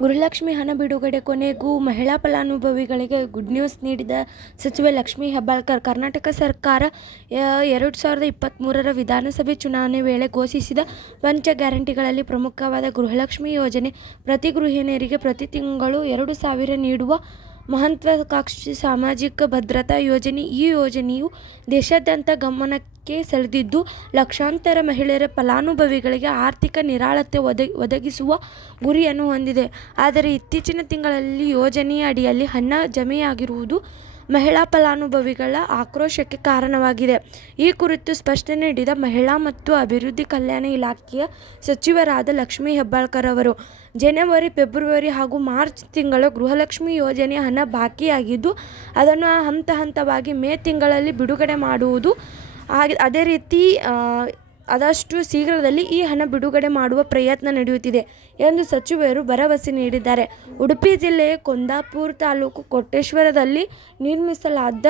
ಗೃಹಲಕ್ಷ್ಮಿ ಹಣ ಬಿಡುಗಡೆ ಕೊನೆಗೂ ಮಹಿಳಾ ಫಲಾನುಭವಿಗಳಿಗೆ ಗುಡ್ ನ್ಯೂಸ್ ನೀಡಿದ ಸಚಿವೆ ಲಕ್ಷ್ಮೀ ಹೆಬ್ಬಾಳ್ಕರ್. ಕರ್ನಾಟಕ ಸರ್ಕಾರ 2023ರ ವಿಧಾನಸಭೆ ಚುನಾವಣೆ ವೇಳೆ ಘೋಷಿಸಿದ ಪಂಚ ಗ್ಯಾರಂಟಿಗಳಲ್ಲಿ ಪ್ರಮುಖವಾದ ಗೃಹಲಕ್ಷ್ಮಿ ಯೋಜನೆ ಪ್ರತಿ ಗೃಹಿಣಿಯರಿಗೆ ಪ್ರತಿ ತಿಂಗಳು 2,000 ನೀಡುವ ಮಹತ್ವಾಕಾಂಕ್ಷಿ ಸಾಮಾಜಿಕ ಭದ್ರತಾ ಯೋಜನೆ. ಈ ಯೋಜನೆಯು ದೇಶಾದ್ಯಂತ ಗಮನಕ್ಕೆ ಸೆಳೆದಿದ್ದು, ಲಕ್ಷಾಂತರ ಮಹಿಳೆಯರ ಫಲಾನುಭವಿಗಳಿಗೆ ಆರ್ಥಿಕ ನಿರಾಳತೆ ಒದಗಿಸುವ ಗುರಿಯನ್ನು ಹೊಂದಿದೆ. ಆದರೆ ಇತ್ತೀಚಿನ ತಿಂಗಳಲ್ಲಿ ಯೋಜನೆಯ ಅಡಿಯಲ್ಲಿ ಹಣ ಜಮೆಯಾಗಿರುವುದು ಮಹಿಳಾ ಫಲಾನುಭವಿಗಳ ಆಕ್ರೋಶಕ್ಕೆ ಕಾರಣವಾಗಿದೆ. ಈ ಕುರಿತು ಸ್ಪಷ್ಟನೆ ನೀಡಿದ ಮಹಿಳಾ ಮತ್ತು ಅಭಿವೃದ್ಧಿ ಕಲ್ಯಾಣ ಇಲಾಖೆಯ ಸಚಿವರಾದ ಲಕ್ಷ್ಮೀ ಹೆಬ್ಬಾಳ್ಕರ್ ಅವರು, ಜನವರಿ, ಫೆಬ್ರವರಿ ಹಾಗೂ ಮಾರ್ಚ್ ತಿಂಗಳ ಗೃಹಲಕ್ಷ್ಮಿ ಯೋಜನೆಯ ಹಣ ಬಾಕಿಯಾಗಿದ್ದು, ಅದನ್ನು ಹಂತ ಹಂತವಾಗಿ ಮೇ ತಿಂಗಳಲ್ಲಿ ಬಿಡುಗಡೆ ಮಾಡುವುದು. ಅದೇ ರೀತಿ ಆದಷ್ಟು ಶೀಘ್ರದಲ್ಲಿ ಈ ಹಣ ಬಿಡುಗಡೆ ಮಾಡುವ ಪ್ರಯತ್ನ ನಡೆಯುತ್ತಿದೆ ಎಂದು ಸಚಿವರು ಭರವಸೆ ನೀಡಿದ್ದಾರೆ. ಉಡುಪಿ ಜಿಲ್ಲೆಯ ಕುಂದಾಪುರ ತಾಲೂಕು ಕೋಟೇಶ್ವರದಲ್ಲಿ ನಿರ್ಮಿಸಲಾದ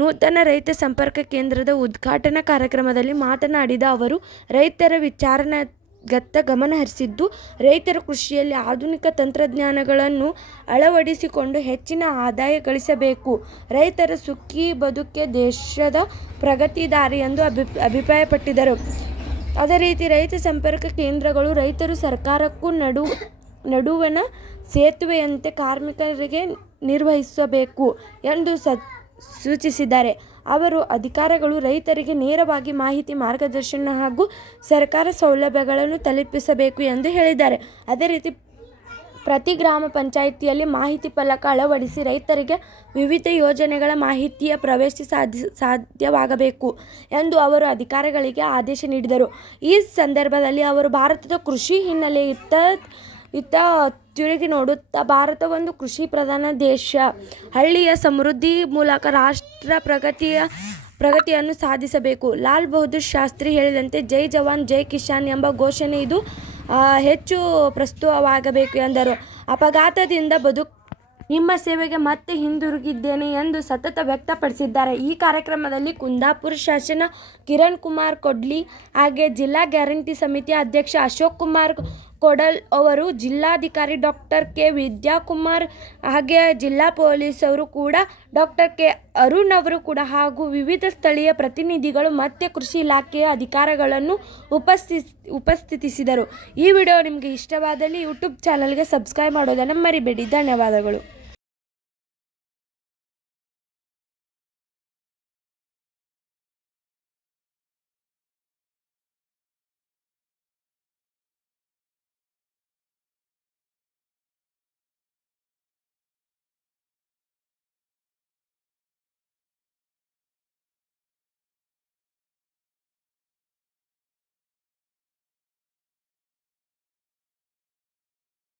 ನೂತನ ರೈತ ಸಂಪರ್ಕ ಕೇಂದ್ರದ ಉದ್ಘಾಟನಾ ಕಾರ್ಯಕ್ರಮದಲ್ಲಿ ಮಾತನಾಡಿದ ಅವರು, ರೈತರ ವಿಚಾರಗತ ಗಮನ ಹರಿಸಿದ್ದು, ರೈತರು ಕೃಷಿಯಲ್ಲಿ ಆಧುನಿಕ ತಂತ್ರಜ್ಞಾನಗಳನ್ನು ಅಳವಡಿಸಿಕೊಂಡು ಹೆಚ್ಚಿನ ಆದಾಯ ಗಳಿಸಬೇಕು. ರೈತರ ಸುಖಿ ಬದುಕೆ ದೇಶದ ಪ್ರಗತಿ ದಾರಿ ಎಂದು ಅಭಿಪ್ರಾಯಪಟ್ಟಿದರು. ಅದೇ ರೀತಿ ರೈತ ಸಂಪರ್ಕ ಕೇಂದ್ರಗಳು ರೈತರು ಸರ್ಕಾರಕ್ಕೂ ನಡುವಣ ಸೇತುವೆಯಂತೆ ಕಾರ್ಮಿಕರಿಗೆ ನಿರ್ವಹಿಸಬೇಕು ಎಂದು ಸೂಚಿಸಿದ್ದಾರೆ. ಅವರು ಅಧಿಕಾರಿಗಳು ರೈತರಿಗೆ ನೇರವಾಗಿ ಮಾಹಿತಿ, ಮಾರ್ಗದರ್ಶನ ಹಾಗೂ ಸರ್ಕಾರ ಸೌಲಭ್ಯಗಳನ್ನು ತಲುಪಿಸಬೇಕು ಎಂದು ಹೇಳಿದ್ದಾರೆ. ಅದೇ ರೀತಿ ಪ್ರತಿ ಗ್ರಾಮ ಪಂಚಾಯಿತಿಯಲ್ಲಿ ಮಾಹಿತಿ ಫಲಕ ಅಳವಡಿಸಿ ರೈತರಿಗೆ ವಿವಿಧ ಯೋಜನೆಗಳ ಮಾಹಿತಿಯ ಪ್ರವೇಶ ಸಾಧ್ಯವಾಗಬೇಕು ಎಂದು ಅವರು ಅಧಿಕಾರಿಗಳಿಗೆ ಆದೇಶ ನೀಡಿದರು. ಈ ಸಂದರ್ಭದಲ್ಲಿ ಅವರು ಭಾರತದ ಕೃಷಿ ಹಿನ್ನೆಲೆ ಇತ್ತ ತಿರುಗಿ ನೋಡುತ್ತಾ, ಭಾರತ ಒಂದು ಕೃಷಿ ಪ್ರಧಾನ ದೇಶ, ಹಳ್ಳಿಯ ಸಮೃದ್ಧಿ ಮೂಲಕ ರಾಷ್ಟ್ರ ಪ್ರಗತಿಯನ್ನು ಸಾಧಿಸಬೇಕು. ಲಾಲ್ ಬಹದ್ದೂರ್ ಶಾಸ್ತ್ರಿ ಹೇಳಿದಂತೆ ಜೈ ಜವಾನ್ ಜೈ ಕಿಸಾನ್ ಎಂಬ ಘೋಷಣೆ ಇದು ಹೆಚ್ಚು ಪ್ರಸ್ತುತವಾಗಬೇಕು ಎಂದರು. ಅಪಘಾತದಿಂದ ನಿಮ್ಮ ಸೇವೆಗೆ ಮತ್ತೆ ಹಿಂದಿರುಗಿದ್ದೇನೆ ಎಂದು ಸತತ ವ್ಯಕ್ತಪಡಿಸಿದ್ದಾರೆ. ಈ ಕಾರ್ಯಕ್ರಮದಲ್ಲಿ ಕುಂದಾಪುರ ಶಾಸಕ ಕಿರಣ್ ಕುಮಾರ್ ಕೊಡ್ಲಿ, ಹಾಗೆ ಜಿಲ್ಲಾ ಗ್ಯಾರಂಟಿ ಸಮಿತಿ ಅಧ್ಯಕ್ಷ ಅಶೋಕ್ ಕುಮಾರ್ ಕೊಡಲ್ ಅವರು, ಜಿಲ್ಲಾಧಿಕಾರಿ ಡಾಕ್ಟರ್ ಕೆ. ವಿದ್ಯಾಕುಮಾರ್, ಹಾಗೆ ಜಿಲ್ಲಾ ಪೊಲೀಸ್ ಅವರು ಕೂಡ ಡಾಕ್ಟರ್ ಕೆ. ಅರುಣ್ ಅವರು ಕೂಡ ಹಾಗೂ ವಿವಿಧ ಸ್ಥಳೀಯ ಪ್ರತಿನಿಧಿಗಳು ಮತ್ತು ಕೃಷಿ ಇಲಾಖೆಯ ಅಧಿಕಾರಿಗಳನ್ನು ಉಪಸ್ಥಿತಿಸಿದರು. ಈ ವಿಡಿಯೋ ನಿಮಗೆ ಇಷ್ಟವಾದಲ್ಲಿ ಯೂಟ್ಯೂಬ್ ಚಾನಲ್ಗೆ ಸಬ್ಸ್ಕ್ರೈಬ್ ಮಾಡೋದನ್ನು ಮರಿಬೇಡಿ. ಧನ್ಯವಾದಗಳು.